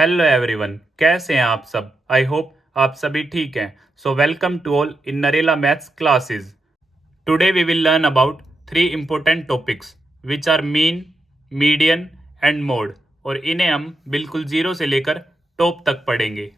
Hello everyone, कैसे हैं आप सब। आई होप आप सभी ठीक हैं। So welcome to all in Narela maths classes. Today we will learn about three important topics which are mean, median and mode, और इन्हें हम बिल्कुल जीरो से लेकर टॉप तक पढ़ेंगे।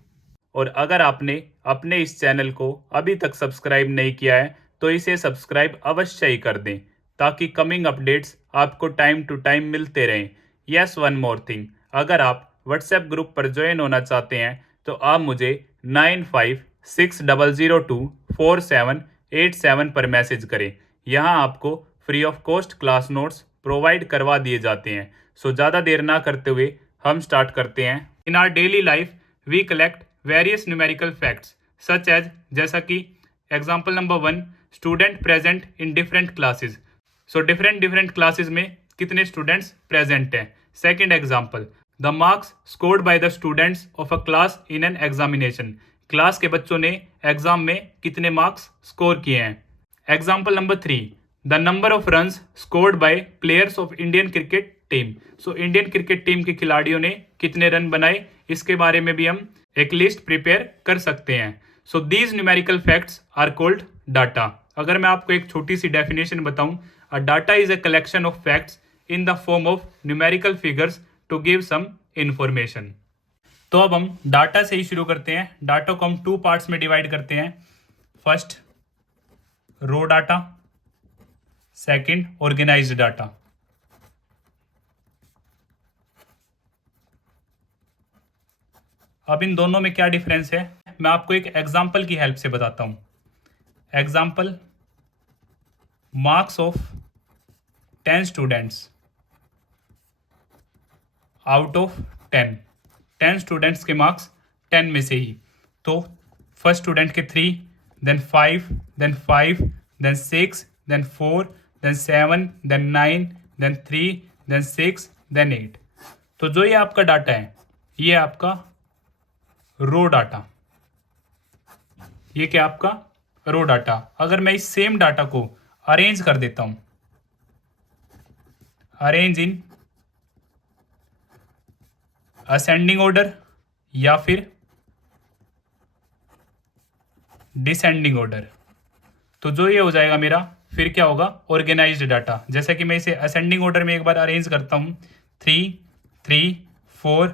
और अगर आपने अपने इस चैनल को अभी तक सब्सक्राइब नहीं किया है तो इसे सब्सक्राइब अवश्य ही कर दें ताकि कमिंग अपडेट्स आपको टाइम टू टाइम मिलते रहें। यस, वन मोर थिंग, अगर आप व्हाट्सएप ग्रुप पर ज्वाइन होना चाहते हैं तो आप मुझे 9560024787 पर मैसेज करें। यहाँ आपको free of cost class notes provide करवा दिए जाते हैं। सो ज़्यादा देर ना करते हुए हम स्टार्ट करते हैं। In our daily life we collect various numerical facts such as, जैसा कि example number 1, student present in different classes. So different classes में कितने स्टूडेंट्स प्रेजेंट हैं। Second example, the marks scored by the students of a class in an examination. Class के बच्चों ने exam में कितने मार्क्स स्कोर किए हैं। Example number 3, the number of runs scored by players of Indian cricket team. So Indian cricket team के खिलाड़ियों ने कितने रन बनाए, इसके बारे में भी हम एक लिस्ट प्रिपेयर कर सकते हैं। So these numerical facts are called data. अगर मैं आपको एक छोटी सी डेफिनेशन बताऊं, a data is a collection of facts in the form of numerical figures to give some information. तो अब हम डाटा से ही शुरू करते हैं। डाटा को हम टू पार्ट्स में डिवाइड करते हैं। First raw data, second organised data. अब इन दोनों में क्या डिफरेंस है मैं आपको एक एग्जांपल की हेल्प से बताता हूं। Example, marks of 10 students out of 10 students के मार्क्स 10 में से ही। तो फर्स्ट स्टूडेंट के 3, then 5, then 5, then 6, then 4, then 7, then 9, then 3, then 6, then 8। तो जो ये आपका डाटा है ये आपका रो डाटा। ये क्या आपका रो डाटा। अगर मैं इस सेम डाटा को अरेंज कर देता हूं, अरेंज इन असेंडिंग ऑर्डर या फिर डिसेंडिंग ऑर्डर, तो जो ये हो जाएगा मेरा, फिर क्या होगा, ऑर्गेनाइज्ड डाटा। जैसे कि मैं इसे असेंडिंग ऑर्डर में एक बार अरेंज करता हूँ, 3, 3, 4,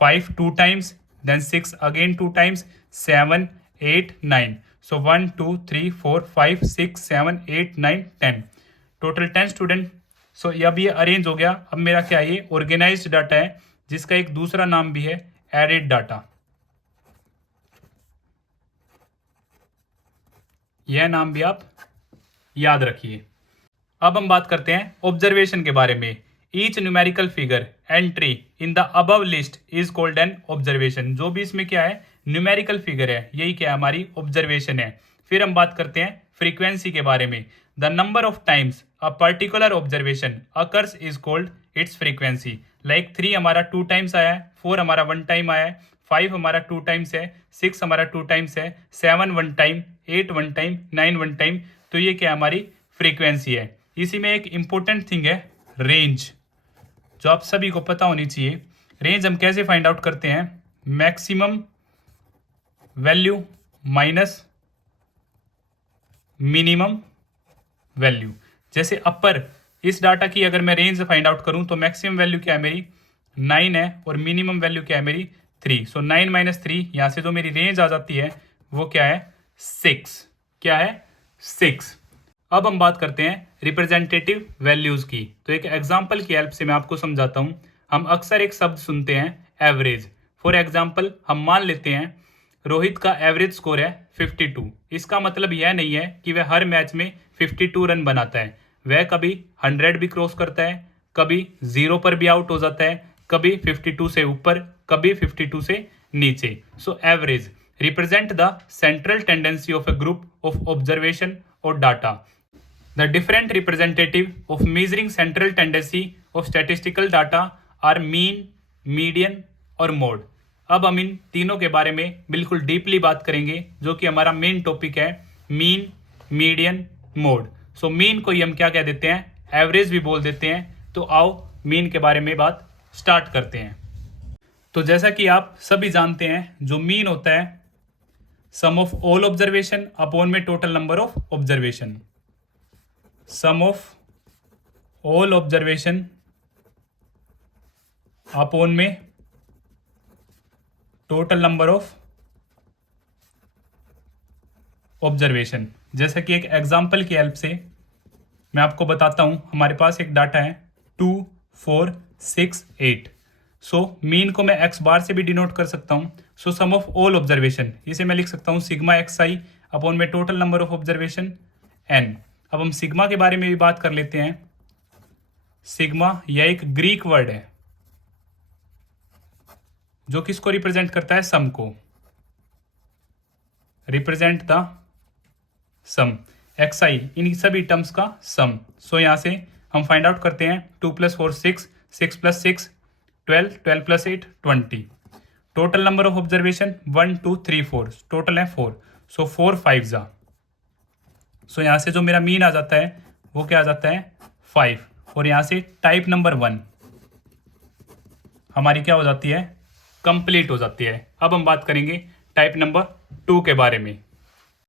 5 two times, then 6 again two times, 7, 8, 9। So 1, 2, 3, 4, 5, 6, 7, 8, 9, 10, total 10 student. सो अब ये अरेंज हो गया। अब मेरा क्या है, ये ऑर्गेनाइज्ड डाटा है जिसका एक दूसरा नाम भी है एडेड डाटा। यह नाम भी आप याद रखिए। अब हम बात करते हैं ऑब्जर्वेशन के बारे में। Each numerical figure entry in the above list is called an observation. जो भी इसमें क्या है, न्यूमेरिकल फिगर है, यही क्या है, हमारी ऑब्जर्वेशन है। फिर हम बात करते हैं फ्रीक्वेंसी के बारे में। The number of times a particular observation occurs is called its frequency. Like 3 हमारा 2 टाइम्स आया है, 4 हमारा 1 टाइम आया है, 5 हमारा 2 टाइम्स है, 6 हमारा 2 टाइम्स है, 7 1 टाइम, 8 1 टाइम, 9 1 टाइम। तो ये क्या हमारी फ्रीक्वेंसी है। इसी में एक इंपॉर्टेंट थिंग है रेंज, जो आप सभी को पता होनी चाहिए। रेंज हम कैसे फाइंड आउट करते हैं, maximum value minus minimum value. जैसे अपर इस डाटा की अगर मैं रेंज फाइंड आउट करूं तो मैक्सिमम वैल्यू क्या है मेरी 9 है और मिनिमम वैल्यू क्या है मेरी 3। सो 9 - 3, यहाँ से जो मेरी रेंज आ जाती है वो क्या है 6। क्या है 6। अब हम बात करते हैं रिप्रेजेंटेटिव वैल्यूज की। तो एक एग्जांपल की हेल्प से मैं आपको समझाता हूं। हम अक्सर एक शब्द सुनते हैं एवरेज। फॉर एग्जांपल हम मान लेते हैं रोहित का एवरेज स्कोर है 52। इसका मतलब यह नहीं है कि वह हर मैच में 52 रन बनाता है। वह कभी 100 भी क्रॉस करता है, कभी 0 पर भी आउट हो जाता है, कभी 52 से ऊपर, कभी 52 से नीचे। So average represent the central tendency of A group of observation और data. The different representative of measuring central tendency of statistical data are mean, median और mode। अब हम इन तीनों के बारे में बिल्कुल डीपली बात करेंगे, जो कि हमारा मेन टॉपिक है mean, median, mode. So mean को ही हम क्या कह देते हैं, एवरेज भी बोल देते हैं। तो आओ मीन के बारे में बात स्टार्ट करते हैं। तो जैसा कि आप सभी जानते हैं, जो मीन होता है sum of all observation upon में total number of observation, sum of all observation upon में टोटल नंबर ऑफ ऑब्जर्वेशन। जैसा कि एक एग्जांपल की हेल्प से मैं आपको बताता हूं, हमारे पास एक डाटा है 2 4 6 8। सो मीन को मैं एक्स बार से भी डिनोट कर सकता हूं। So sum of all observation, इसे मैं लिख सकता हूं सिग्मा एक्स आई अपॉन में total number of observation n. अब हम सिग्मा के बारे में भी बात कर लेते हैं। सिग्मा यह एक ग्रीक वर्ड है जो किसको रिप्रेजेंट करता है, सम को, रिप्रेजेंट द सम, एक्स आई इन सभी टर्म्स का सम। सो यहां से हम फाइंड आउट करते हैं 2 + 4 6, 6 + 6 12, 12 + 8 20। Total number of observation 1 2 3 4, total है 4। सो 4 5 जा। सो यहां से जो मेरा मीन आ जाता है वो क्या आ जाता है 5। और यहां से टाइप नंबर 1 हमारी क्या हो जाती है, कंप्लीट हो जाती है। अब हम बात करेंगे टाइप नंबर 2 के बारे में।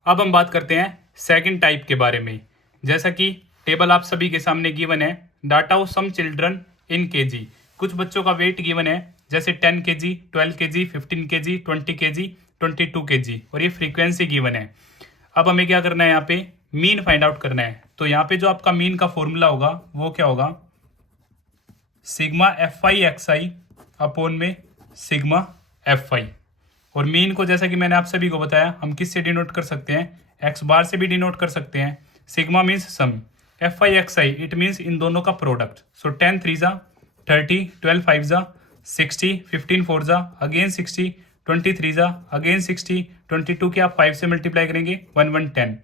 अब हम बात करते हैं सेकंड टाइप के बारे में। जैसा कि टेबल आप सभी के सामने गिवन है, data of some children in KG, कुछ बच्चों का वेट गिवन है जैसे 10 kg, 12 kg, 15 kg, 20 kg, 22 kg, और ये फ्रीक्वेंसी गिवन है। अब हमें क्या करना है, यहाँ पे मीन फाइंड आउट करना है। तो यहाँ पे जो आपका मीन का फॉर्मूला होगा वो क्या होगा, sigma f i x i upon में सिग्मा एफ आई। और मीन को जैसा कि मैंने आप सभी को बताया हम किस से डिनोट कर सकते हैं, एक्स बार से भी डिनोट कर सकते हैं। Sigma means sum, f i x i it means इन दोनों का प्रोडक्ट। सो 10 3 जा 30, 12 5 जा 60, 15 4 जा अगेन 60, 23 जा अगेन 60, 22 के आप 5 से मल्टीप्लाई करेंगे 1 1 10।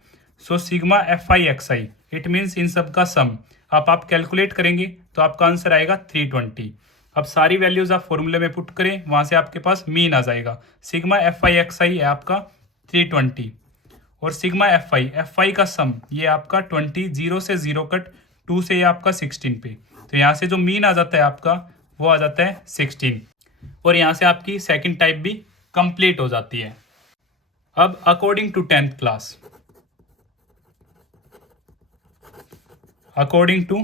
So sigma f i x i it means इन सब का सम। आप कैलकुलेट करेंगे तो आपका आंसर आएगा 320। अब सारी वैल्यूज आप फॉर्मूले में पुट करें, वहां से आपके पास मीन आ जाएगा। सिग्मा एफ आई एक्स आई है आपका 320, और सिग्मा एफ आई का सम ये आपका 20, 0 से 0 कट 2 से ये आपका 16 पे। तो यहाँ से जो मीन आ जाता है आपका वो आ जाता है 16, और यहाँ से आपकी सेकंड टाइप भी कंप्लीट हो जाती है। अब according to 10th class, according to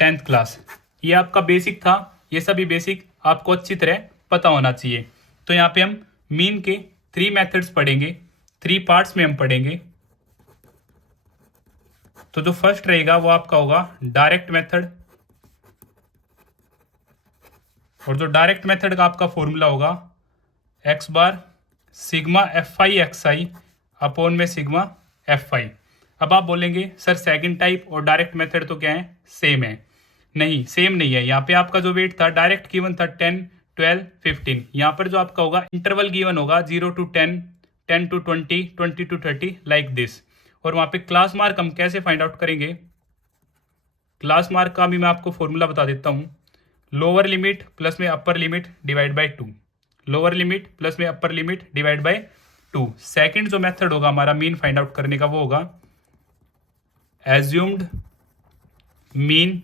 10th class, ये आपका बेसिक था, ये सभी बेसिक आपको अच्छी तरह पता होना चाहिए। तो यहाँ पे हम मीन के 3 मेथड्स पढ़ेंगे, 3 पार्ट्स में हम पढ़ेंगे। तो जो फर्स्ट रहेगा वो आपका होगा डायरेक्ट मेथड, और जो डायरेक्ट मेथड का आपका फॉर्मूला होगा x bar sigma f i x i upon में सिग्मा एफ आई। अब आप बोलेंगे सर सेकंड टाइप और डायरेक्ट मेथड तो क्या है, सेम है। नहीं, सेम नहीं है। यहाँ पे आपका जो वेट था डायरेक्ट गिवन था 10, 12, 15। यहाँ पर जो आपका होगा इंटरवल गिवन होगा 0 to 10, 10 to 20, 20 to 30 like this. और वहाँ पे क्लास मार्क हम कैसे फाइंड आउट करेंगे, क्लास मार्क का भी मैं आपको फॉर्मूला बता देता हूँ। लोअर लिमिट प्लस में upper limit divide by 2, lower limit plus में upper limit divide by 2। Second जो मेथड होगा हमारा मीन फाइंड आउट करने का वो होगा एज्यूम्ड मीन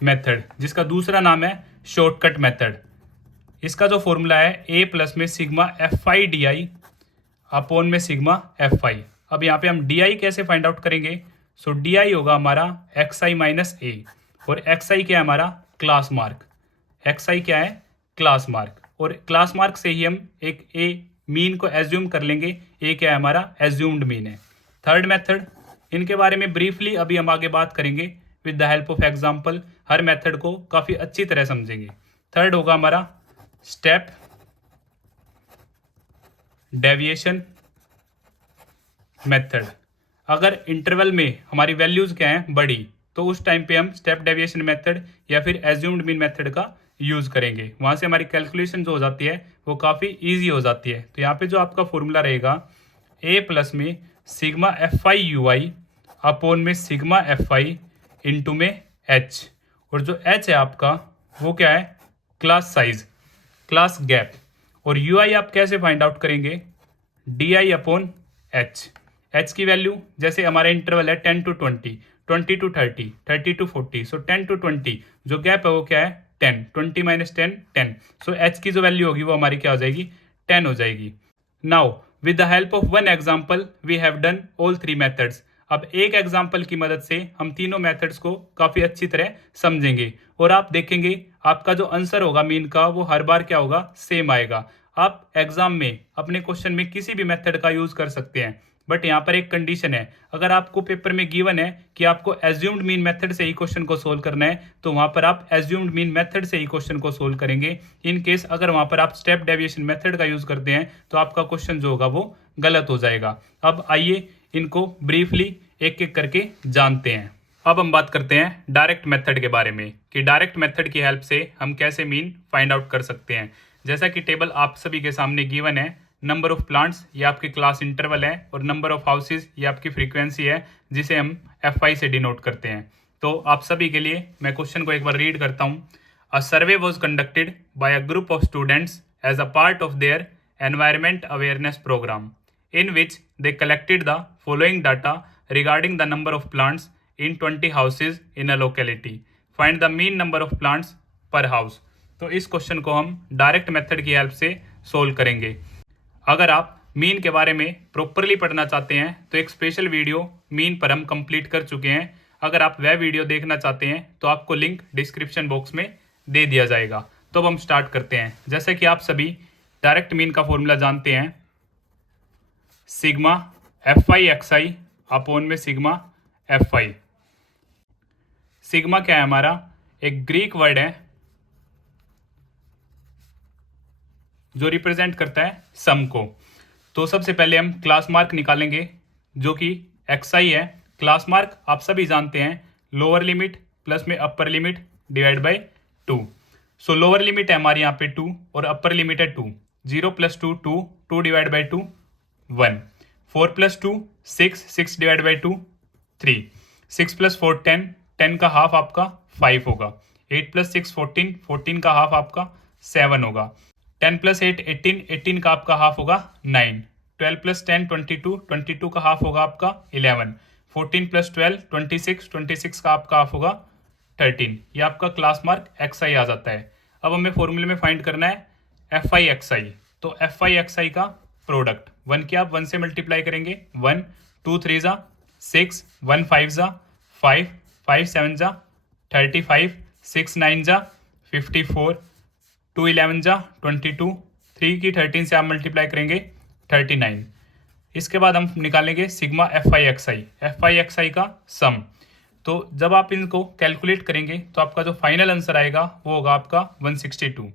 मेथड, जिसका दूसरा नाम है शॉर्टकट मेथड। इसका जो फॉर्मूला है ए प्लस में sigma f I D I upon में सिग्मा एफ आई। अब यहाँ पे हम डी आई कैसे फाइंड आउट करेंगे, सो डी आई होगा हमारा एक्स आई माइनस ए, और एक्स आई क्या है हमारा क्लास मार्क, एक्स आई क्या है क्लास मार्क, और क्लास मार्क से ही हम एक ए मीन को एज्यूम कर लेंगे, ए क्या है हमारा एज्यूम्ड मीन है। थर्ड मेथड, इनके बारे में ब्रीफली अभी हम आगे बात करेंगे with the help of example, her method को काफ़ी अच्छी तरह समझेंगे। थर्ड होगा हमारा स्टेप डेविएशन मेथड। अगर इंटरवल में हमारी वैल्यूज क्या हैं बड़ी, तो उस टाइम पे हम स्टेप डेविएशन मेथड या फिर एज्यूम्ड मीन मेथड का यूज़ करेंगे। वहाँ से हमारी कैलकुलेशन जो हो जाती है वो काफ़ी ईजी हो जाती है। तो यहाँ पे जो आपका फॉर्मूला रहेगा ए प्लस में sigma f i u i upon में सिग्मा एफ आई इंटू में एच, और जो एच है आपका वो क्या है क्लास साइज, क्लास गैप। और यू आई आप कैसे फाइंड आउट करेंगे, D I upon H. H की वैल्यू जैसे हमारा इंटरवल है 10 to 20, 20 to 30, 30 to 40, so 10 to 20 जो गैप है वो क्या है 10, 20 माइनस 10, 10। सो h की जो वैल्यू होगी वो हमारी क्या हो जाएगी, 10 हो जाएगी। Now with the help of one example we have done all 3 methods. अब एक एग्जाम्पल की मदद से हम तीनों मेथड्स को काफ़ी अच्छी तरह समझेंगे और आप देखेंगे आपका जो आंसर होगा मीन का वो हर बार क्या होगा, सेम आएगा। आप एग्जाम में अपने क्वेश्चन में किसी भी मेथड का यूज कर सकते हैं, बट यहाँ पर एक कंडीशन है। अगर आपको पेपर में गिवन है कि आपको एज्यूम्ड मीन मेथड से ही क्वेश्चन को सोल्व करना है तो वहां पर आप एज्यूम्ड मीन मेथड से ही क्वेश्चन को सोल्व करेंगे। इन केस अगर वहां पर आप स्टेप डेविएशन मेथड का यूज करते हैं तो आपका क्वेश्चन जो होगा वो गलत हो जाएगा। अब आइए इनको ब्रीफली एक एक करके जानते हैं। अब हम बात करते हैं डायरेक्ट मेथड के बारे में कि डायरेक्ट मेथड की हेल्प से हम कैसे मीन फाइंड आउट कर सकते हैं। जैसा कि टेबल आप सभी के सामने गिवन है, नंबर ऑफ प्लांट्स ये आपकी क्लास इंटरवल है और नंबर ऑफ हाउसेज ये आपकी फ्रीक्वेंसी है जिसे हम FI से डिनोट करते हैं। तो आप सभी के लिए मैं क्वेश्चन को एक बार रीड करता हूँ। A survey was conducted by a group of students as a part of their environment awareness programme in which they collected the following data regarding the number of plants in 20 houses in a locality. Find the mean number of plants per house. तो इस question को हम direct method की help से solve करेंगे। अगर आप mean के बारे में प्रॉपरली पढ़ना चाहते हैं तो एक स्पेशल वीडियो मीन पर हम कंप्लीट कर चुके हैं। अगर आप वह वीडियो देखना चाहते हैं तो आपको लिंक डिस्क्रिप्शन बॉक्स में दे दिया जाएगा। तो अब हम स्टार्ट करते हैं। जैसे कि आप सभी डायरेक्ट मीन का फॉर्मूला जानते हैं, सिग्मा FI XI अपॉन में सिग्मा FI। सिग्मा क्या है हमारा, एक ग्रीक वर्ड है जो रिप्रेजेंट करता है सम को। तो सबसे पहले हम क्लास मार्क निकालेंगे जो कि XI है। क्लास मार्क आप सभी जानते हैं, लोअर लिमिट प्लस में upper limit divide by 2। So lower limit है हमारी यहाँ पे 2 और अपर लिमिट है 2। 0 plus 2 2, 2 divide by 2 1, 4 plus 2 6, 6 divide by 2 3, 6 plus 4 10, 10 का हाफ आपका 5 होगा। 8 प्लस 6 14, 14 का हाफ आपका 7 होगा। 10 प्लस 8 18, 18 का आपका हाफ होगा 9। 12 प्लस 10 22, 22 का हाफ होगा आपका 11। 14 प्लस 12 26, 26 का आपका हाफ होगा 13। ये आपका क्लास मार्क XI आ जाता है। अब हमें फॉर्मूले में फाइंड करना है FI XI। तो FI XI का प्रोडक्ट 1 की आप 1 से मल्टीप्लाई करेंगे, 1 2 3 जा 6, 1 5 जा 5, 5 7 जा 35, 6 9 जा 54, 2 11 जा 22, 3 की 13 से आप मल्टीप्लाई करेंगे 39। इसके बाद हम निकालेंगे sigma FI XI, FI XI का सम। तो जब आप इनको कैलकुलेट करेंगे तो आपका जो फाइनल आंसर आएगा वो होगा आपका 162।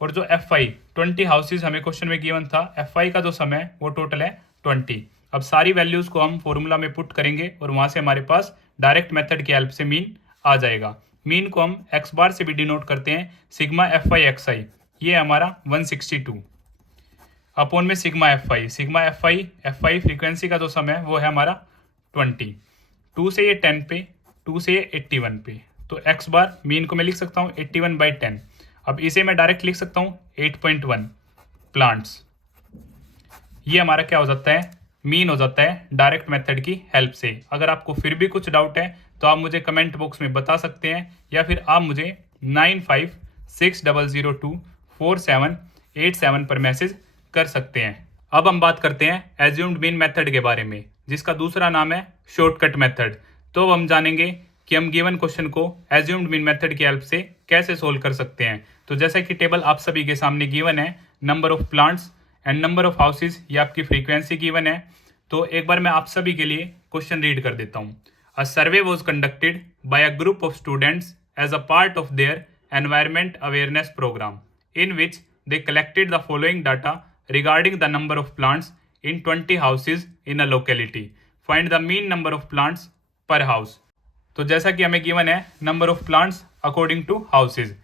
और जो FI 20 हाउसेज हमें क्वेश्चन में गिवन था, FI का जो सम है वो टोटल है 20। अब सारी वैल्यूज को हम फॉर्मूला में पुट करेंगे और वहां से हमारे पास डायरेक्ट मेथड की हेल्प से मीन आ जाएगा। मीन को हम x बार से भी डिनोट करते हैं, सिग्मा FI XI। ये हमारा 162 अपॉन में sigma FI। Sigma FI frequency का जो सम है वो है हमारा 20। 2 से ये 10 पे, 2 से ये 81 पे, तो x बार मीन को मैं लिख सकता हूँ 81/10। अब इसे मैं डायरेक्ट लिख सकता हूँ 8.1 प्लांट्स। ये हमारा क्या हो जाता है, मीन हो जाता है डायरेक्ट मेथड की हेल्प से। अगर आपको फिर भी कुछ डाउट है तो आप मुझे कमेंट बॉक्स में बता सकते हैं या फिर आप मुझे 9560024787 पर मैसेज कर सकते हैं। अब हम बात करते हैं एज्यूम्ड मीन मेथड के बारे में जिसका दूसरा नाम है शॉर्टकट मेथड। तो हम जानेंगे कि हम गिवन क्वेश्चन को एज्यूम्ड मीन मेथड की हेल्प से कैसे सोल्व कर सकते हैं। तो जैसा कि टेबल आप सभी के सामने गिवन है, number of plants and number of houses, ये आपकी फ्रीक्वेंसी गिवन है। तो एक बार मैं आप सभी के लिए क्वेश्चन रीड कर देता हूँ। A survey was conducted by a group of students as a part of their environment awareness programme in which they collected the following data regarding the number of plants in 20 houses in a locality. Find the mean number of plants per house. तो जैसा कि हमें given है number of plants according to houses,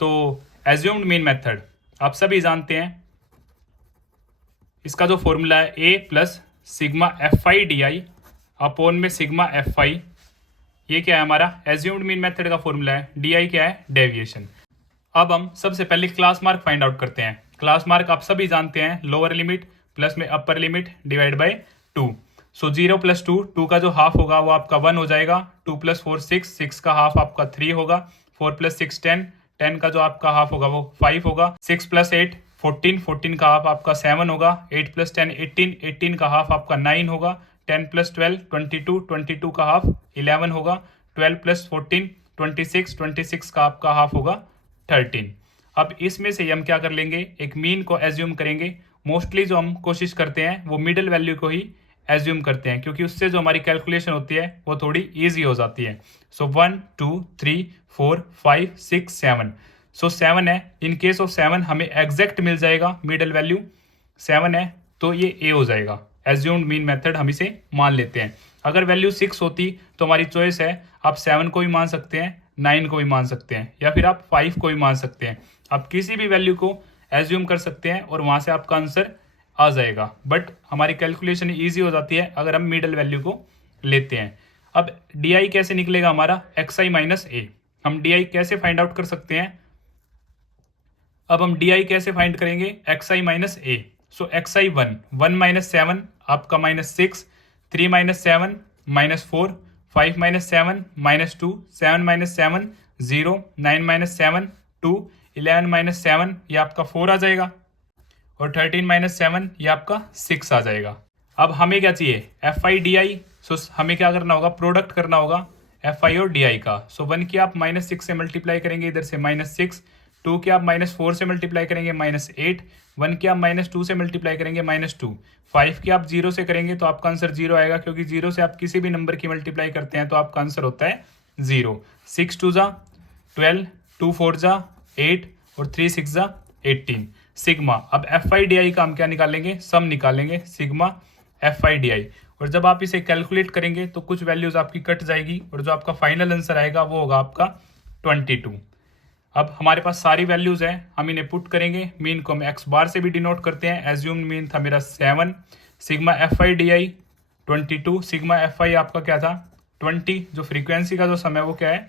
तो assumed mean method आप सभी जानते हैं। इसका जो फॉर्मूला है A plus sigma FI DI upon में सिग्मा FI। ये क्या है हमारा एज्यूम्ड मीन मेथड का फॉर्मूला है। DI क्या है, डेविएशन। अब हम सबसे पहले क्लास मार्क फाइंड आउट करते हैं। क्लास मार्क आप सभी जानते हैं, लोअर लिमिट प्लस में upper limit divide by 2। So 0 plus 2, 2 का जो हाफ होगा वो आपका 1 हो जाएगा। 2 प्लस 4 6, 6 का हाफ आपका 3 होगा। 4 प्लस 6 10, 10 का जो आपका हाफ होगा वो 5 होगा। 6 + 8 14, 14 का हाफ आपका 7 होगा। 8 + 10 18, 18 का हाफ आपका 9 होगा। 10 + 12 22, 22 का हाफ 11 होगा। 12 + 14 26, 26 का आपका हाफ होगा 13। अब इसमें से हम क्या कर लेंगे, एक मीन को एज्यूम करेंगे। मोस्टली जो हम कोशिश करते हैं वो मिडिल वैल्यू को ही एज्यूम करते हैं, क्योंकि उससे जो हमारी कैलकुलेशन होती है वो थोड़ी ईजी हो जाती है। सो 1 2 3 4 5 6 7, सो 7 है। इन केस ऑफ 7 हमें एग्जैक्ट मिल जाएगा मिडिल वैल्यू 7 है, तो ये ए हो जाएगा। एज्यूम्ड मीन मेथड हम इसे मान लेते हैं। अगर वैल्यू 6 होती तो हमारी चॉइस है, आप 7 को भी मान सकते हैं, 9 को भी मान सकते हैं, या फिर आप 5 को भी मान सकते हैं। आप किसी भी वैल्यू को एज्यूम कर सकते हैं और वहां से आपका आंसर आ जाएगा। बट हमारी कैलकुलेशन ईजी हो जाती है अगर हम मिडल वैल्यू को लेते हैं। अब डी आई कैसे निकलेगा हमारा, एक्स आई माइनस ए। हम डी आई कैसे फाइंड आउट कर सकते हैं, अब हम डी आई कैसे फाइंड करेंगे, एक्स आई माइनस ए। सो एक्स आई 1, 1 - 7 आपका -6, 3 - 7 -4, 5 - 7 -2, 7 - 7 0, 9 - 7 2, 11 - 7 ये आपका 4 आ जाएगा, और 13 - 7 ये आपका 6 आ जाएगा। अब हमें क्या चाहिए, एफ आई डी आई। सो हमें क्या करना होगा, प्रोडक्ट करना होगा एफ आई और डी आई का। सो 1 की आप -6 से मल्टीप्लाई करेंगे, इधर से -6। 2 की आप -4 से मल्टीप्लाई करेंगे, -8। 1 की आप -2 से मल्टीप्लाई करेंगे, -2। 5 की आप 0 से करेंगे तो आपका आंसर 0 आएगा, क्योंकि 0 से आप किसी भी नंबर की मल्टीप्लाई करते हैं तो आपका आंसर होता है 0। 6 2 जा 12, 2 4 जा 8, और 3 6 जा 18। सिग्मा, अब एफ आई डी आई का हम क्या निकालेंगे, सम निकालेंगे, sigma f I D I. और जब आप इसे कैलकुलेट करेंगे तो कुछ वैल्यूज आपकी कट जाएगी, और जो आपका फाइनल आंसर आएगा वो होगा आपका 22। अब हमारे पास सारी वैल्यूज हैं, हम इन्हें पुट करेंगे। मीन को हम एक्स बार से भी डिनोट करते हैं। एज्यूम्ड मीन था मेरा 7, sigma f I D I 22। Sigma f आई आपका क्या था 20, जो फ्रीक्वेंसी का जो समय वो क्या है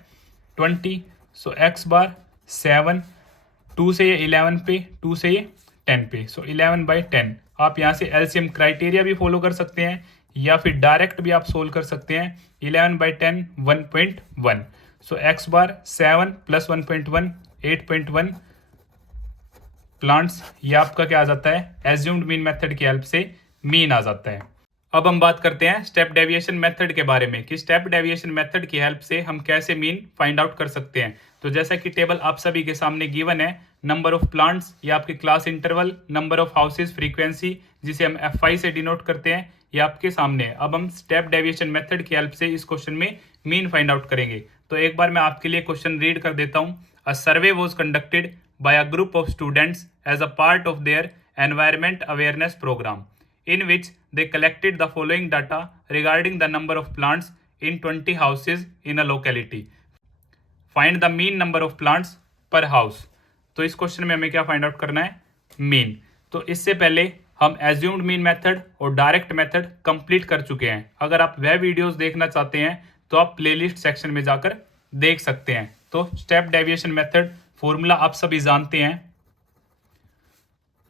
20। सो एक्स बार 7, 2 से ये 11 पे, 2 से ये 10 पे, सो 11/10। आप यहाँ से एलसीएम क्राइटेरिया भी फॉलो कर सकते हैं, या फिर डायरेक्ट भी आप सोल्व कर सकते हैं। 11/10 1.1, सो एक्स बार 7 + 1.1 8.1 प्लांट्स, ये आपका क्या आ जाता है, एज्यूम्ड मीन मेथड की हेल्प से मीन आ जाता है। अब हम बात करते हैं स्टेप डेविएशन मेथड के बारे में, कि स्टेप डेविएशन मेथड की हेल्प से हम कैसे मीन फाइंड आउट कर सकते हैं। तो जैसा कि टेबल आप सभी के सामने गिवन है, नंबर ऑफ प्लांट्स, ये आपके class interval, number of houses, frequency जिसे हम एफ आई से डिनोट करते हैं, ये आपके सामने है। अब हम स्टेप डेविएशन मेथड की हेल्प से इस क्वेश्चन में मीन फाइंड आउट करेंगे। तो एक बार मैं आपके लिए क्वेश्चन रीड कर देता हूँ। A survey was conducted by a group of students as a part of their environment awareness programme, in which they collected the following data regarding the number of plants in 20 houses in a locality. Find the mean number of plants per house. तो इस question में हमें क्या find out करना है, mean. तो इससे पहले हम एज्यूम्ड मीन मेथड और डायरेक्ट मेथड कंप्लीट कर चुके हैं। अगर आप वह वीडियोस देखना चाहते हैं तो आप प्लेलिस्ट सेक्शन में जाकर देख सकते हैं। तो स्टेप डेविएशन मेथड फॉर्मूला आप सभी जानते हैं,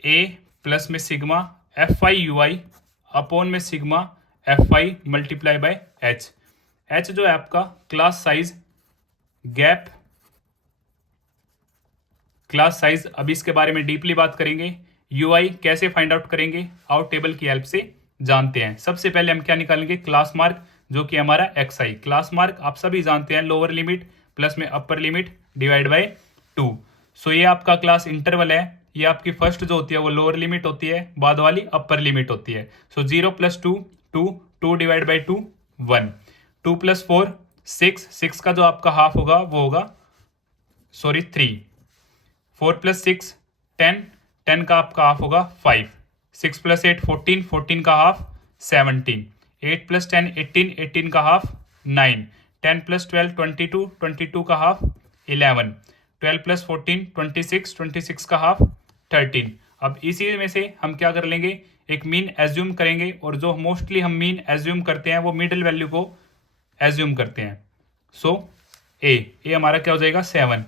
ए प्लस में sigma f i u i upon में sigma f i multiply by h. H जो है आपका class size, gap class size, अभी इसके बारे में डीपली बात करेंगे। यू आई कैसे फाइंड आउट करेंगे, आउट टेबल की हेल्प से जानते हैं। सबसे पहले हम क्या निकालेंगे, क्लास मार्क, जो कि हमारा एक्स आई। क्लास मार्क आप सभी जानते हैं, लोअर लिमिट प्लस में अपर लिमिट डिवाइड बाय 2। सो ये आपका क्लास इंटरवल है, ये आपकी फर्स्ट जो होती है वो लोअर लिमिट होती है, बाद वाली अपर लिमिट होती है। सो 0 + 2 2, 2 डिवाइड बाई 2 1, 2 + 4 6, 6 का जो आपका हाफ होगा वो होगा 3, 4 + 6 10, 10 का आपका हाफ होगा 5, 6 + 8 14, 14 का हाफ 17, 8 + 10 18, 18 का हाफ 9, 10 + 12 22, 22 का हाफ 11, 12 + 14 26, 26 का हाफ 13। अब इसी में से हम क्या कर लेंगे, एक मीन एज्यूम करेंगे, और जो मोस्टली हम मीन एज्यूम करते हैं वो मिडिल वैल्यू को एज्यूम करते हैं। सो ए हमारा क्या हो जाएगा 7।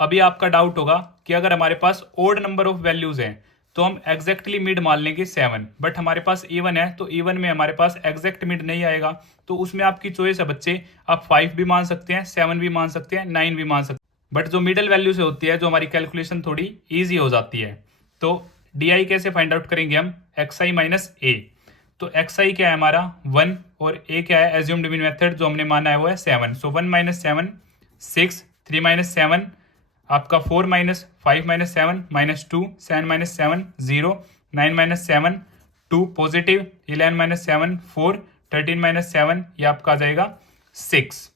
अभी आपका डाउट होगा कि अगर हमारे पास ओड नंबर ऑफ वैल्यूज हैं तो हम एग्जैक्टली मिड मान लेंगे 7, बट हमारे पास इवन है तो इवन में हमारे पास एग्जैक्ट मिड नहीं आएगा। तो उसमें आपकी चॉइस है बच्चे, आप 5 भी मान सकते हैं, 7 भी मान सकते हैं, 9 भी मान सकते हैं। बट जो मिडल वैल्यू से होती है, जो हमारी कैलकुलेशन थोड़ी ईजी हो जाती है। तो डी आई कैसे फाइंड आउट करेंगे हम, एक्स आई माइनस ए। तो एक्स आई क्या है हमारा 1 और ए क्या है, एज्यूम्ड मीन मेथड जो हमने माना है वो है 7। सो 1 माइनस 7 6, 3 माइनस 7 आपका 4 minus 5 minus 7 minus 2, 7 minus 7 0, 9 minus 7 2 positive, 11 minus 7 4, 13 minus 7 ये आपका आ जाएगा 6।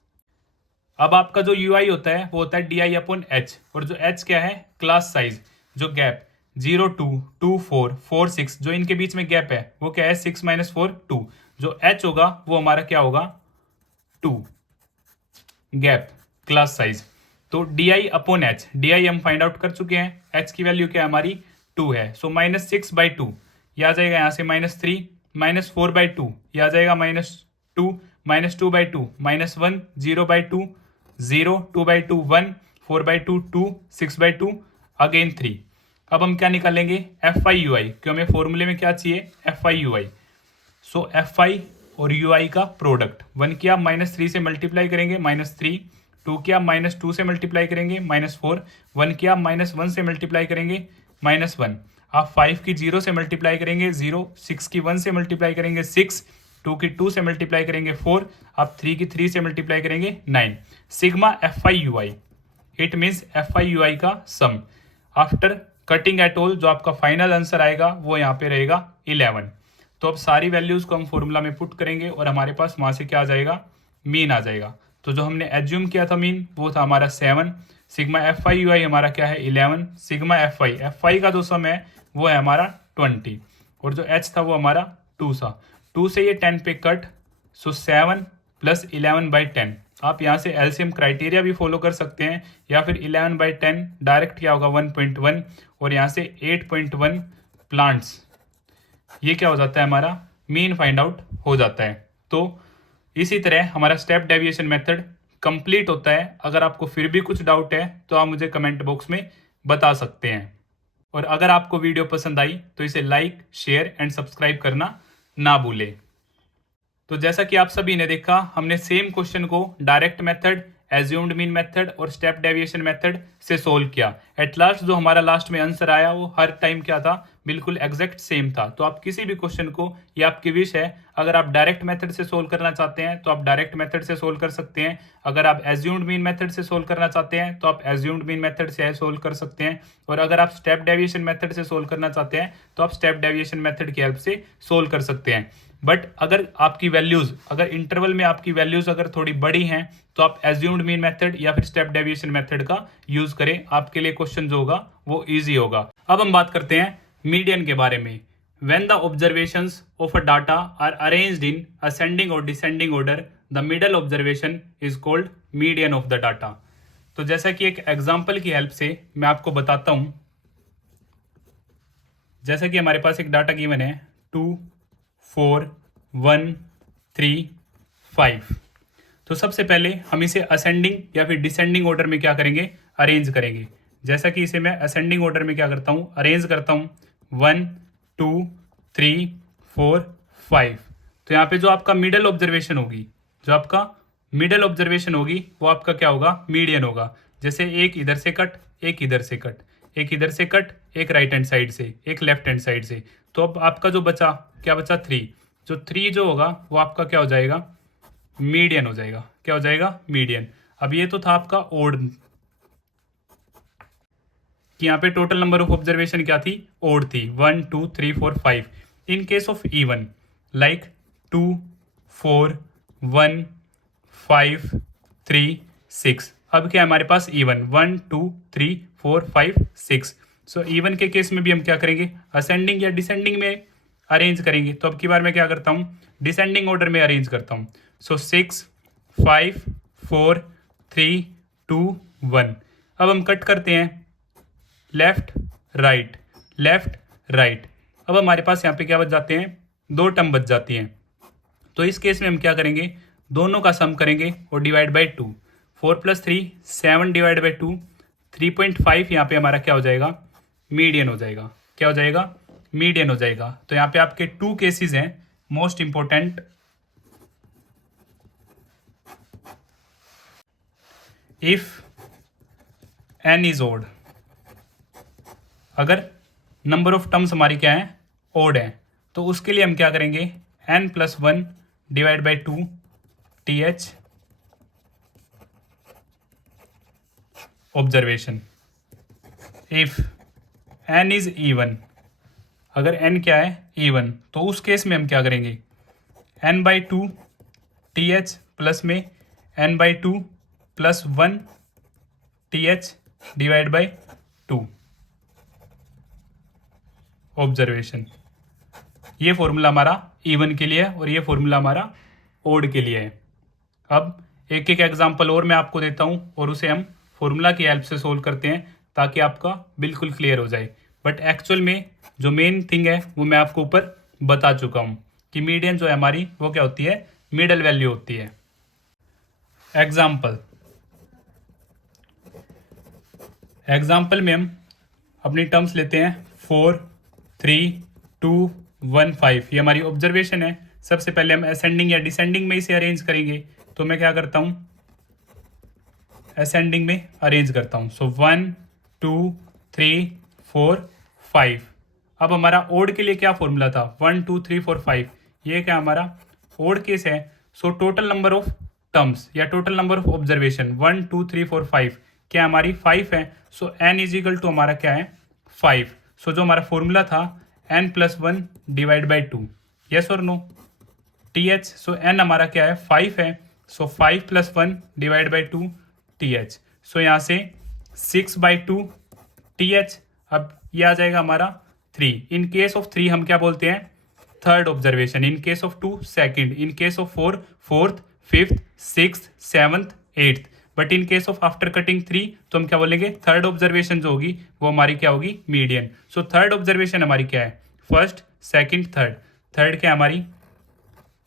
अब आपका जो यू आई होता है वो होता है डी आई अपॉन एच, और जो एच क्या है क्लास साइज, जो गैप 0 2 2 4 4 6 जो इनके बीच में गैप है वो क्या है 6 माइनस 4 2। जो एच होगा वो हमारा क्या होगा 2 गैप क्लास साइज। तो D I upon H, D I हम फाइंड आउट कर चुके हैं, एच की वैल्यू क्या है हमारी 2 है। सो माइनस 6 बाई 2 यह आ जाएगा यहाँ से -3, माइनस 4 बाई 2 यह आ जाएगा -2, -2 by 2 -1, 0 by 2 0, 2 by 2 1, 4 by 2 2, 6 by 2 again 3। अब हम क्या निकालेंगे एफ आई यू आई, क्यों हमें फॉर्मूले में क्या चाहिए F i u I. So F I और यू आई का प्रोडक्ट, 1 किया -3 से मल्टीप्लाई करेंगे -3, 2 किया -2 से मल्टीप्लाई करेंगे -4, 1 किया -1 से मल्टीप्लाई करेंगे -1, आप 5 की 0 से मल्टीप्लाई करेंगे 0, 6 की 1 से मल्टीप्लाई करेंगे 6, 2 की 2 से मल्टीप्लाई करेंगे 4, आप 3 की 3 से मल्टीप्लाई करेंगे 9। Sigma f i u i, it means f i u i का sum after cutting at all, जो आपका फाइनल आंसर आएगा वो यहाँ पे रहेगा 11। तो अब सारी वैल्यूज को हम फॉर्मूला में पुट करेंगे और हमारे पास वहां से क्या आ जाएगा मीन आ जाएगा। तो जो हमने एज्यूम किया था मीन वो था हमारा 7, सिग्मा एफ आई यू आई हमारा क्या है 11, सिग्मा एफ आई का जो सम है वो है हमारा 20, और जो एच था वो हमारा 2 था। 2 से ये 10 पे कट, सो 7 प्लस 11 बाई 10। आप यहाँ से एलसीएम क्राइटेरिया भी फॉलो कर सकते हैं, या फिर 11 बाई 10 डायरेक्ट क्या होगा 1.1, और यहाँ से 8.1 प्लांट्स, ये क्या हो जाता है हमारा मीन फाइंड आउट हो जाता है। तो इसी तरह हमारा स्टेप डेविएशन मेथड कंप्लीट होता है। अगर आपको फिर भी कुछ डाउट है तो आप मुझे कमेंट बॉक्स में बता सकते हैं, और अगर आपको वीडियो पसंद आई तो इसे लाइक शेयर एंड सब्सक्राइब करना ना भूलें। तो जैसा कि आप सभी ने देखा, हमने सेम क्वेश्चन को direct method, assumed mean method और स्टेप डेविएशन मेथड से सोल्व किया। एट लास्ट जो हमारा लास्ट में आंसर आया वो हर टाइम क्या था, बिल्कुल एग्जैक्ट सेम था। तो आप किसी भी क्वेश्चन को, ये आपकी विश है, अगर आप डायरेक्ट मेथड से सोल्व करना चाहते हैं तो आप डायरेक्ट मेथड से सोल्व कर सकते हैं, अगर आप एज्यूम्ड मीन मेथड से सोल्व करना चाहते हैं तो आप एज्यूम्ड मीन मेथड से सोल्व कर सकते हैं, और अगर आप स्टेप डेविएशन मेथड से सोल्व करना चाहते हैं तो आप स्टेप डेविएशन मेथड की हेल्प से सोल्व कर सकते हैं। बट अगर आपकी वैल्यूज, अगर इंटरवल में आपकी वैल्यूज अगर थोड़ी बड़ी हैं तो आप एज्यूम्ड मीन मेथड या फिर स्टेप डेविएशन मेथड का यूज करें, आपके लिए क्वेश्चन जो होगा वो इजी होगा। अब हम बात करते हैं मीडियन के बारे में। When the observations of a data are arranged in ascending और descending order, the middle observation is called median of the data. तो जैसा कि एक एग्जाम्पल की हेल्प से मैं आपको बताता हूं, जैसा कि हमारे पास एक डाटा गिवन है 2 4 1 3 5। तो सबसे पहले हम इसे असेंडिंग या फिर डिसेंडिंग ऑर्डर में क्या करेंगे, अरेंज करेंगे। जैसा कि इसे मैं असेंडिंग ऑर्डर में क्या करता हूँ, अरेंज करता हूँ 1 2 3 4 5। तो यहाँ पे जो आपका मिडल ऑब्जर्वेशन होगी, जो आपका मिडल ऑब्जर्वेशन होगी वो आपका क्या होगा, मीडियन होगा। जैसे एक इधर से कट, एक इधर से कट, एक इधर से कट, एक राइट हैंड साइड से, एक लेफ्ट हैंड साइड से। तो अब आपका जो बचा, क्या बचा 3, जो 3 जो होगा वो आपका क्या हो जाएगा, मीडियन हो जाएगा। क्या हो जाएगा, मीडियन। अब ये तो था आपका ओड, कि यहाँ पे टोटल नंबर ऑफ ऑब्जर्वेशन क्या थी, ओड थी 1 2 3 4 5। In case of even like 2 4 1 5 3 6। अब क्या है हमारे पास इवन 1 2 3 4 5 6। सो इवन के केस में भी हम क्या करेंगे, असेंडिंग या डिसेंडिंग में अरेंज करेंगे। तो अब की बार मैं क्या करता हूँ, डिसेंडिंग ऑर्डर में अरेंज करता हूँ। सो 6 5 4 3 2 1। अब हम कट करते हैं लेफ्ट राइट, लेफ्ट राइट। अब हमारे पास यहाँ पे क्या बच जाते हैं, 2 टर्म बच जाती हैं। तो इस केस में हम क्या करेंगे, दोनों का सम करेंगे और डिवाइड बाई 2। 4 + 3 7 डिवाइड बाई 2, 3.5 यहाँ पे हमारा क्या हो जाएगा, मीडियन हो जाएगा। क्या हो जाएगा, मीडियन हो जाएगा। तो यहाँ पे आपके 2 केसेस हैं most important. If n is odd, अगर नंबर ऑफ टर्म्स हमारी क्या है, ओड है, तो उसके लिए हम क्या करेंगे, n+1 divide by 2 th observation. If n is even, अगर n क्या है, इवन, तो उस केस में हम क्या करेंगे, n/2 th प्लस में n/2 plus 1 th divide by 2 observation. ये फॉर्मूला हमारा इवन के लिए है और ये फॉर्मूला हमारा ओड के लिए है। अब एक एक एग्जांपल और मैं आपको देता हूँ और उसे हम फॉर्मूला की हेल्प से सोल्व करते हैं ताकि आपका बिल्कुल क्लियर हो जाए। बट एक्चुअल में जो मेन थिंग है वो मैं आपको ऊपर बता चुका हूँ कि मीडियन जो है हमारी वो क्या होती है, मिडल वैल्यू होती है। एग्जाम्पल में हम अपनी टर्म्स लेते हैं 4, 3, 2, 1, 5। ये हमारी ऑब्जर्वेशन है। सबसे पहले हम असेंडिंग या डिसेंडिंग में इसे अरेंज करेंगे, तो मैं क्या करता हूँ, असेंडिंग में अरेंज करता हूँ। सो 1, 2, 3, 4, 5। अब हमारा ओड के लिए क्या फॉर्मूला था, 1, 2, 3, 4, 5। ये क्या हमारा ओड केस है। So total number of terms या टोटल नंबर ऑफ ऑब्जर्वेशन 1, 2, 3, 4, 5 क्या हमारी 5 है। सो n इज इक्वल टू हमारा क्या है, 5। सो जो हमारा फॉर्मूला था n+1 डिवाइड बाई 2, यस और नो, th। सो n हमारा क्या है, 5 है। सो 5 + 1 डिवाइड बाई 2 th। सो यहाँ से 6/2 th। अब ये आ जाएगा हमारा 3। इन केस ऑफ 3 हम क्या बोलते हैं, third observation. In case of 2 second, in case of 4 fourth, 5th, 6th, 7th, 8th। But in case of after cutting 3 तो हम क्या बोलेंगे, थर्ड ऑब्जर्वेशन जो होगी वो हमारी क्या होगी, मीडियन। सो थर्ड ऑब्जर्वेशन हमारी क्या है, फर्स्ट, सेकंड, थर्ड। थर्ड क्या हमारी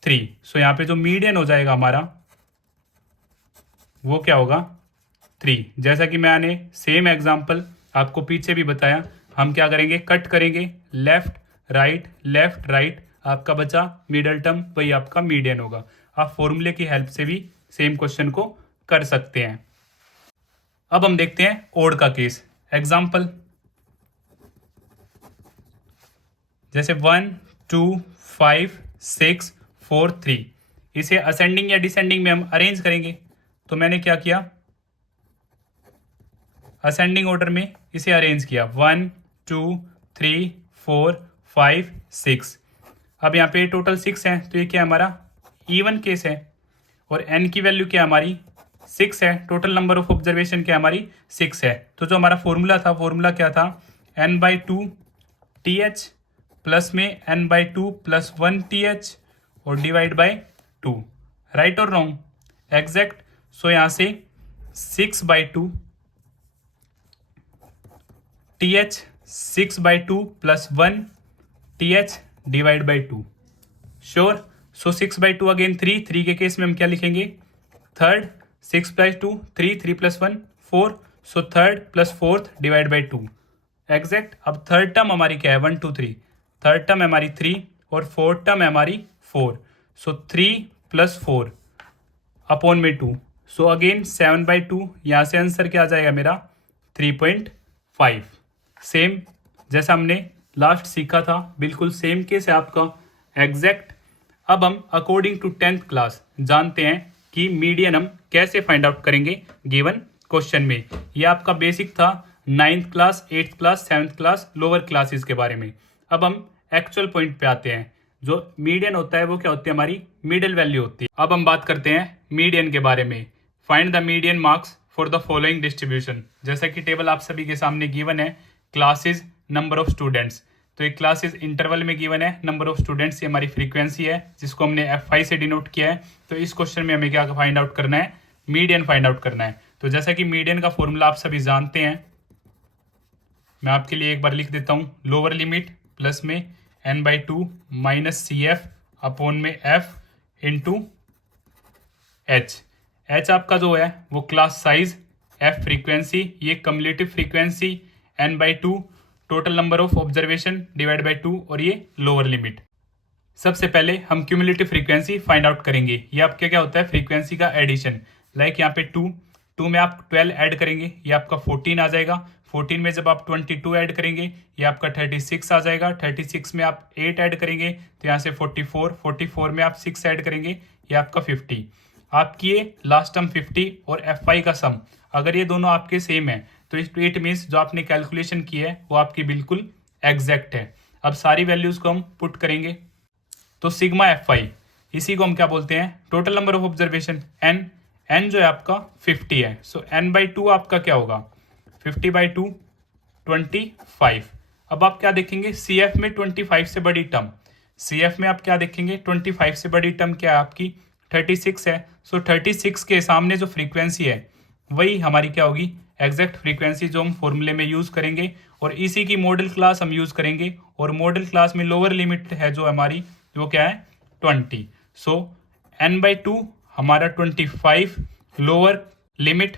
3। सो यहाँ पे जो मीडियन हो जाएगा हमारा वो क्या होगा, 3। जैसा कि मैंने सेम एग्जांपल आपको पीछे भी बताया, हम क्या करेंगे, कट करेंगे, लेफ्ट राइट, आपका बचा मिडल टर्म, वही आपका मीडियन होगा। आप फॉर्मूले की हेल्प से भी सेम क्वेश्चन को कर सकते हैं। अब हम देखते हैं ओड का केस। एग्जांपल जैसे 1, 2, 5, 6, 4, 3। इसे असेंडिंग या डिसेंडिंग में हम अरेंज करेंगे, तो मैंने क्या किया, असेंडिंग ऑर्डर में इसे अरेंज किया, 1, 2, 3, 4, 5, 6। अब यहाँ पे टोटल 6 है, तो ये क्या हमारा इवन केस है और n की वैल्यू क्या हमारी 6 है। टोटल नंबर ऑफ ऑब्जर्वेशन क्या हमारी 6 है। तो जो हमारा फॉर्मूला था, फॉर्मूला क्या था, n/2 th प्लस में n/2 प्लस 1 th और डिवाइड बाई 2। राइट और रॉन्ग, एग्जैक्ट। सो यहाँ से 6/2 th, 6/2 plus 1 th divide by 2। Sure. So 6/2 again 3 के केस में हम क्या लिखेंगे, third, 6/2 3 + 1 4। So third plus fourth divide by 2, exact. अब थर्ड टर्म हमारी क्या है, 1, 2, 3। थर्ड टर्म है हमारी 3 और फोर्थ टर्म है हमारी 4। सो 3 + 4 अपॉन में 2। सो अगेन 7/2, यहाँ से आंसर क्या आ जाएगा मेरा, 3.5। सेम जैसा हमने लास्ट सीखा था, बिल्कुल सेम केस है आपका, एग्जैक्ट। अब हम अकॉर्डिंग टू 10th क्लास जानते हैं कि मीडियन हम कैसे फाइंड आउट करेंगे गिवन क्वेश्चन में। ये आपका बेसिक था 9th class, 8th class, 7th class, lower classes के बारे में। अब हम एक्चुअल पॉइंट पे आते हैं। जो मीडियन होता है वो क्या होती है, हमारी मिडिल वैल्यू होती है। अब हम बात करते हैं मीडियन के बारे में। Find the median marks for the following distribution. जैसा कि टेबल आप सभी के सामने गिवन है, क्लासेस, नंबर ऑफ स्टूडेंट्स। तो ये क्लासेस इंटरवल में गिवन है, नंबर ऑफ स्टूडेंट्स ये हमारी फ्रीक्वेंसी है जिसको हमने F5 से डिनोट किया है। तो इस क्वेश्चन में हमें क्या फाइंड आउट करना है, मीडियन फाइंड आउट करना है। तो जैसा कि मीडियन का फॉर्मूला आप सभी जानते हैं, मैं आपके लिए एक बार लिख देता हूँ, लोअर लिमिट प्लस में n/2 माइनस CF अपॉन में F इंटू H। H आपका जो है वो क्लास साइज, F फ्रीक्वेंसी, ये cumulative frequency, n/2 total number of observation divide by 2 और ये लोअर लिमिट। सबसे पहले हम क्यूमुलेटिव फ्रीक्वेंसी फाइंड आउट करेंगे। ये आपके क्या होता है, फ्रीक्वेंसी का एडिशन। लाइक यहाँ पे 2, 2 में आप 12 ऐड करेंगे, ये आपका 14 आ जाएगा। 14 में जब आप 22 ऐड करेंगे, ये आपका 36 आ जाएगा। 36 में आप 8 ऐड करेंगे तो यहाँ से 44। 44 में आप 6 ऐड करेंगे, ये आपका 50। आपकी ये लास्ट टर्म 50 और FI का सम अगर ये दोनों आपके सेम है तो इट मीन्स जो आपने कैलकुलेशन की है वो आपकी बिल्कुल एग्जैक्ट है। अब सारी वैल्यूज को हम पुट करेंगे तो सिग्मा FI, इसी को हम क्या बोलते हैं, total number of observation n जो है आपका 50 है। सो n/2 आपका क्या होगा, 50/2 25। अब आप क्या देखेंगे, CF में 25 से बड़ी टर्म, CF में आप क्या देखेंगे, 25 से बड़ी टर्म क्या है आपकी 36 है। सो 36 के सामने जो फ्रीक्वेंसी है वही हमारी क्या होगी, एग्जैक्ट फ्रीक्वेंसी जो हम फॉर्मूले में यूज करेंगे और इसी की मॉडल क्लास हम यूज करेंगे। और मॉडल क्लास में लोअर लिमिट है जो हमारी, वो क्या है 20। सो n/2 हमारा 25, लोअर लिमिट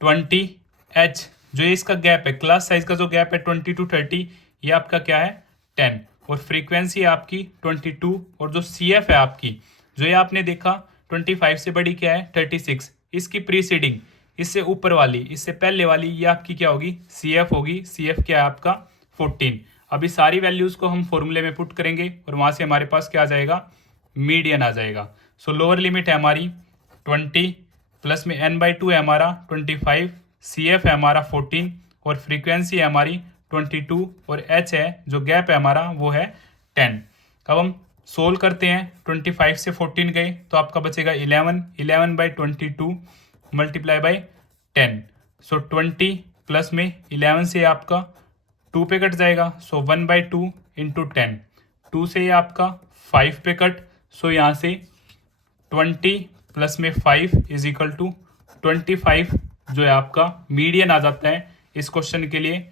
20h, जो ये इसका गैप है, क्लास साइज का जो गैप है 20 to 30, ये आपका क्या है 10। और फ्रीक्वेंसी है आपकी 22। और जो CF है आपकी, जो ये आपने देखा 25 से बड़ी क्या है 36, इसकी प्रीसीडिंग, इससे ऊपर वाली, इससे पहले वाली, ये आपकी क्या होगी CF होगी। CF क्या है आपका 14। अभी सारी वैल्यूज को हम फॉर्मूले में पुट करेंगे और वहां से हमारे पास क्या आ जाएगा, मीडियन आ जाएगा। सो लोअर लिमिट है हमारी 20, प्लस में n/2 है हमारा 25, CF है हमारा 14 और फ्रीक्वेंसी है हमारी 22 और h है जो गैप है हमारा वो है 10। अब हम सोल्व करते हैं, 25 से 14 गए तो आपका बचेगा 11, 11/22 मल्टीप्लाई बाई 10। सो 20 प्लस में 11 से आपका 2 पे कट जाएगा, सो 1/2 इंटू 10, 2 से ये आपका 5 पे कट, सो यहाँ से 20 प्लस में 5 इज इक्वल टू 25 जो है आपका मीडियन आ जाता है इस क्वेश्चन के लिए।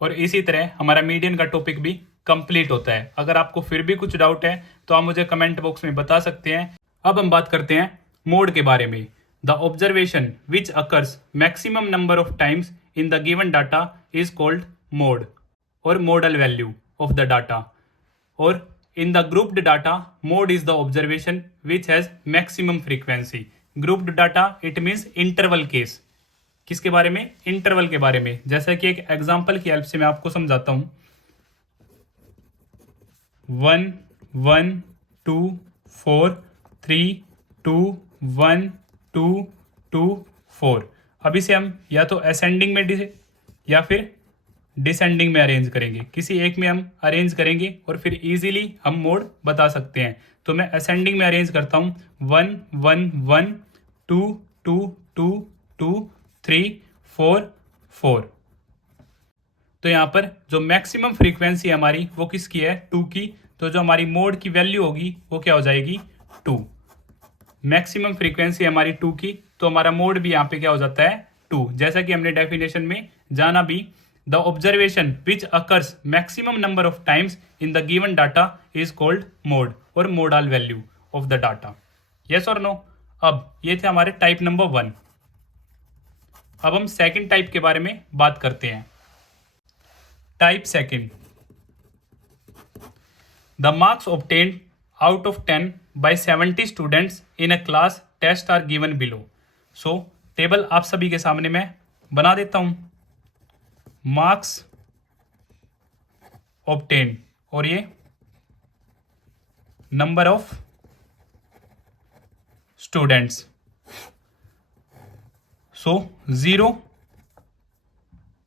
और इसी तरह हमारा मीडियन का टॉपिक भी कंप्लीट होता है। अगर आपको फिर भी कुछ डाउट है तो आप मुझे कमेंट बॉक्स में बता सकते हैं। अब हम बात करते हैं मोड के बारे में। The observation which occurs maximum number of times in the given data is called mode और modal value of the data. और in the grouped data, mode is the observation which has maximum frequency. Grouped data it means interval case. किसके बारे में, interval के बारे में। जैसा कि एक एग्जांपल की हेल्प से मैं आपको समझाता हूं, 1 1 2 4 3 2 1 2 2 4। अब इसे हम या तो असेंडिंग में या फिर डिसेंडिंग में अरेंज करेंगे, किसी एक में हम अरेंज करेंगे और फिर इजीली हम मोड बता सकते हैं। तो मैं असेंडिंग में अरेंज करता हूँ, 1 1 1 2 2 2 2 3 4 4। तो यहाँ पर जो मैक्सिमम फ्रीक्वेंसी है हमारी वो किसकी है, 2 की। तो जो हमारी मोड की वैल्यू होगी वो क्या हो जाएगी 2। मैक्सिमम फ्रीक्वेंसी हमारी 2 की, तो हमारा मोड भी यहाँ पे क्या हो जाता है 2। जैसा कि हमने डेफिनेशन में जाना भी, the observation which occurs maximum number of times in the given data is called mode or modal value of the data. Yes or no? अब ये थे हमारे टाइप नंबर 1। अब हम सेकंड टाइप के बारे में बात करते हैं। Type second, the marks obtained out of 10 by 70 students in a class test are given below. So table आप सभी के सामने मैं बना देता हूं, मार्क्स ऑब्टेन और ये नंबर ऑफ स्टूडेंट्स। सो 0,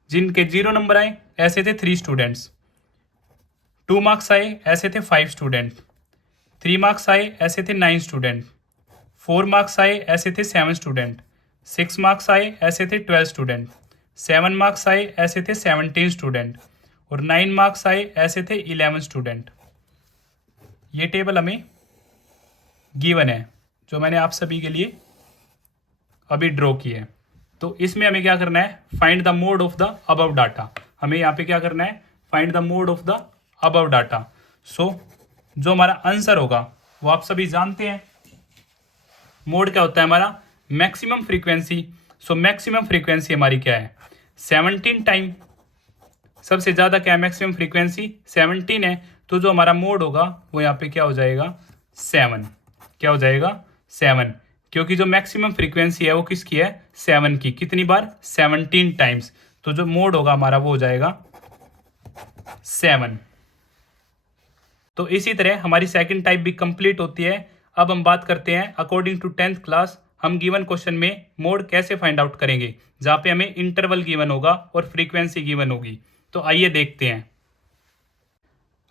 जिनके 0 नंबर आए ऐसे थे 3 स्टूडेंट्स, 2 मार्क्स आए ऐसे थे 5 स्टूडेंट, 3 मार्क्स आए ऐसे थे 9 स्टूडेंट, 4 मार्क्स आए ऐसे थे 7 स्टूडेंट, 6 मार्क्स आए ऐसे थे 12 स्टूडेंट, 7 मार्क्स आए ऐसे थे 17 स्टूडेंट और 9 मार्क्स आए ऐसे थे 11 स्टूडेंट। ये टेबल हमें गिवन है जो मैंने आप सभी के लिए अभी ड्रॉ की है। तो इसमें हमें क्या करना है, find the mode of the above data. हमें यहाँ पे क्या करना है, find the mode of the above data. So जो हमारा आंसर होगा वो आप सभी जानते हैं। मोड क्या होता है हमारा, maximum frequency. So maximum frequency हमारी क्या है 17 टाइम, सबसे ज़्यादा क्या है मैक्सिमम फ्रीक्वेंसी 17 है। तो जो हमारा मोड होगा वो यहाँ पे क्या हो जाएगा 7। क्या हो जाएगा 7, क्योंकि जो मैक्सिमम फ्रीक्वेंसी है वो किसकी है, 7 की। कितनी बार, 17 टाइम्स। तो जो मोड होगा हमारा वो हो जाएगा 7। तो इसी तरह हमारी सेकंड टाइप भी कंप्लीट होती है। अब हम बात करते हैं अकॉर्डिंग टू 10th क्लास हम गिवन क्वेश्चन में मोड कैसे फाइंड आउट करेंगे, जहां पे हमें इंटरवल गिवन होगा और फ्रीक्वेंसी गिवन होगी। तो आइए देखते हैं।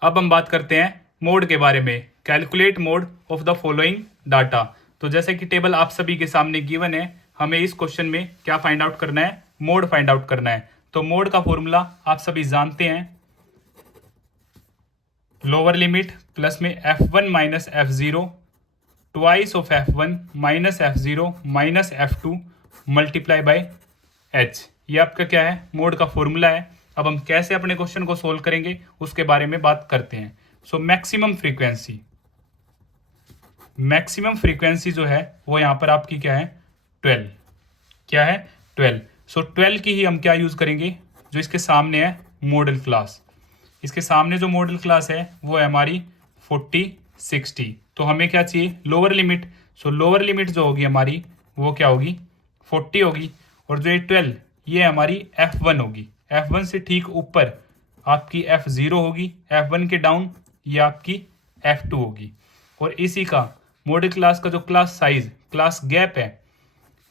अब हम बात करते हैं मोड के बारे में। Calculate mode of the following data. तो जैसे कि टेबल आप सभी के सामने गिवन है, हमें इस क्वेश्चन में क्या फाइंड आउट करना है, मोड फाइंड आउट करना है। तो मोड का फॉर्मूला आप सभी जानते हैं, लोअर लिमिट प्लस में f1 minus f0 twice of f1 minus f0 minus f2 multiply by h। ये आपका क्या है, मोड का फॉर्मूला है। अब हम कैसे अपने क्वेश्चन को सोल्व करेंगे उसके बारे में बात करते हैं। सो मैक्सिमम फ्रीक्वेंसी जो है वो यहाँ पर आपकी क्या है, 12। क्या है, 12। सो 12 की ही हम क्या यूज करेंगे, जो इसके सामने है मॉडल क्लास। इसके सामने जो मॉडल क्लास है वो है हमारी 40 60। तो हमें क्या चाहिए, लोअर लिमिट। सो लोअर लिमिट जो होगी हमारी वो क्या होगी, 40 होगी। और जो ये 12 ये हमारी f1 होगी। f1 से ठीक ऊपर आपकी f0 होगी, f1 के डाउन ये आपकी f2 होगी। और इसी का मॉडल क्लास का जो क्लास साइज, क्लास गैप है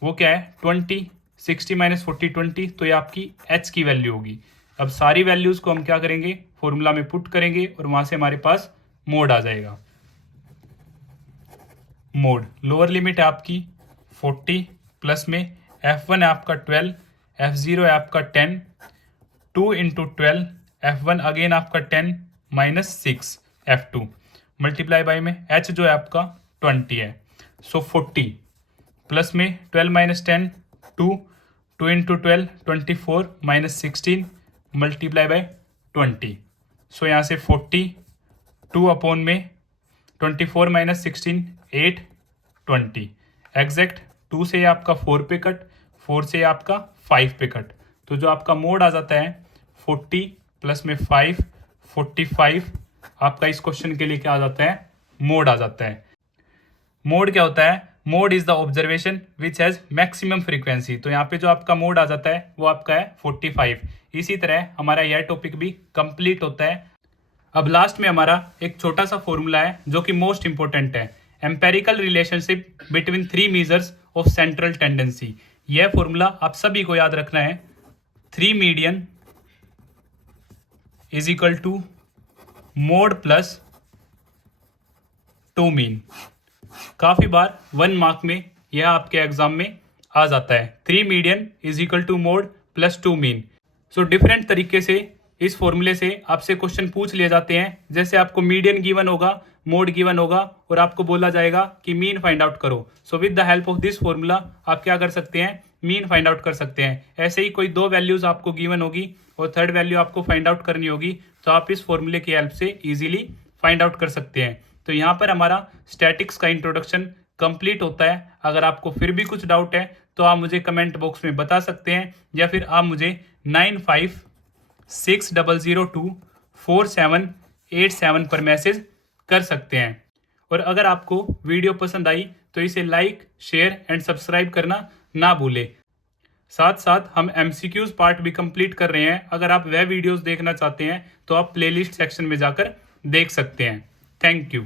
वो क्या है, 20। 60 माइनस 40 20। तो ये आपकी h की वैल्यू होगी। अब सारी वैल्यूज को हम क्या करेंगे, फॉर्मूला में पुट करेंगे और वहां से हमारे पास मोड आ जाएगा। मोड लोअर लिमिट है आपकी 40 प्लस में f1 है आपका 12, f0 है आपका 10, 2 इंटू 12, f1 अगेन आपका 10 माइनस 6 f2 मल्टीप्लाई बाई में h जो है आपका 20 है। सो 40 प्लस में 12 minus 10 2 into 12 24 minus 16 multiply by 20। सो यहाँ से 40 2 अपॉन में 24 माइनस 16 8 20 एग्जैक्ट। 2 से आपका 4 पे कट, 4 से आपका 5 पे कट। तो जो आपका मोड आ जाता है 40 प्लस में 5 45। आपका इस क्वेश्चन के लिए क्या आ जाता है, मोड आ जाता है। मोड क्या होता है, mode is the observation which has maximum frequency. तो यहाँ पे जो आपका मोड आ जाता है वो आपका है 45। इसी तरह हमारा यह टॉपिक भी कंप्लीट होता है। अब लास्ट में हमारा एक छोटा सा फॉर्मूला है जो कि मोस्ट इंपॉर्टेंट है, empirical relationship between 3 measures of central tendency. यह फॉर्मूला आप सभी को याद रखना है, 3 median is equal to mode plus 2 mean. काफी बार 1 मार्क में यह आपके एग्जाम में आ जाता है, 3 median is equal to mode plus 2 mean. So different तरीके से इस फॉर्मूले से आपसे क्वेश्चन पूछ लिए जाते हैं। जैसे आपको मीडियन गिवन होगा, मोड गिवन होगा और आपको बोला जाएगा कि मीन फाइंड आउट करो। So with the help of this formula आप क्या कर सकते हैं, मीन फाइंड आउट कर सकते हैं। ऐसे ही कोई 2 वैल्यूज आपको गिवन होगी और 3rd वैल्यू आपको फाइंड आउट करनी होगी, तो आप इस फॉर्मूले की हेल्प से इजीली फाइंड आउट कर सकते हैं। तो यहाँ पर हमारा स्टैटिक्स का इंट्रोडक्शन कंप्लीट होता है। अगर आपको फिर भी कुछ डाउट है तो आप मुझे कमेंट बॉक्स में बता सकते हैं, या फिर आप मुझे 9560024787 पर मैसेज कर सकते हैं। और अगर आपको वीडियो पसंद आई तो इसे लाइक शेयर एंड सब्सक्राइब करना ना भूलें। साथ साथ हम MCQs पार्ट भी कंप्लीट कर रहे हैं। अगर आप वह वीडियोस देखना चाहते हैं तो आप प्लेलिस्ट सेक्शन में जाकर देख सकते हैं। Thank you.